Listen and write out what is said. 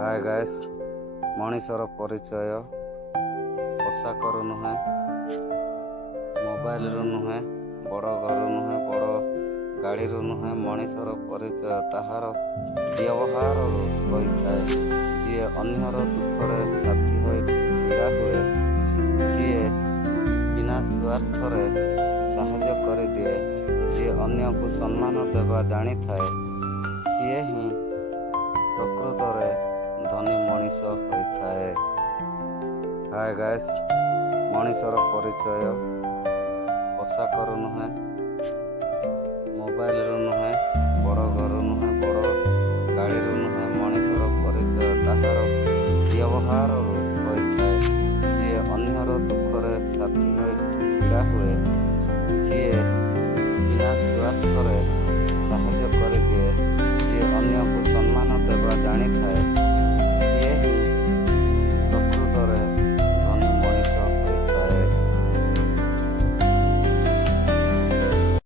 ହାଏ guys, ମଣିଷର ପରିଚୟ ପୋଷାକରୁ ନୁହେଁ, ମୋବାଇଲରୁ ନୁହେଁ, ବଡ଼ ଘରୁ ନୁହେଁ, ବଡ଼ ଗାଡ଼ିରୁ ନୁହେଁ। ମଣିଷର ପରିଚୟ ତାହାର ବ୍ୟବହାରରୁ ହୋଇଥାଏ। ଯିଏ ଅନ୍ୟର ଦୁଃଖରେ ସାଥୀ ହୋଇ ଛିଡ଼ା ହୁଏ, ଯିଏ ବିନା ସ୍ୱାର୍ଥରେ ସାହାଯ୍ୟ କରିଦିଏ, ଯିଏ ଅନ୍ୟକୁ ସମ୍ମାନ ଦେବା ଜାଣିଥାଏ, ସିଏ ହିଁ ପ୍ରକୃତରେ ଧନୀ ମଣିଷ ହୋଇଥାଏ। ହାଏ ଗାଇସ୍, ମଣିଷର ପରିଚୟ ପୋଷାକରୁ ନୁହେଁ, ମୋବାଇଲରୁ ନୁହେଁ, ବଡ଼ ଘରୁ ନୁହେଁ, ବଡ଼ ଗାଡ଼ିରୁ ନୁହେଁ। ମଣିଷର ପରିଚୟ ତାହାର ବ୍ୟବହାରରୁ ହୋଇଥାଏ। ଯିଏ ଅନ୍ୟର ଦୁଃଖରେ ସାଥୀ ହୋଇ ଛିଡ଼ା ହୁଏ, ଯିଏ ବିନା ସ୍ୱାର୍ଥରେ ସାହାଯ୍ୟ କରିଦିଏ, ଯିଏ ଅନ୍ୟକୁ ସମ୍ମାନ ଦେବା ଜାଣିଥାଏ,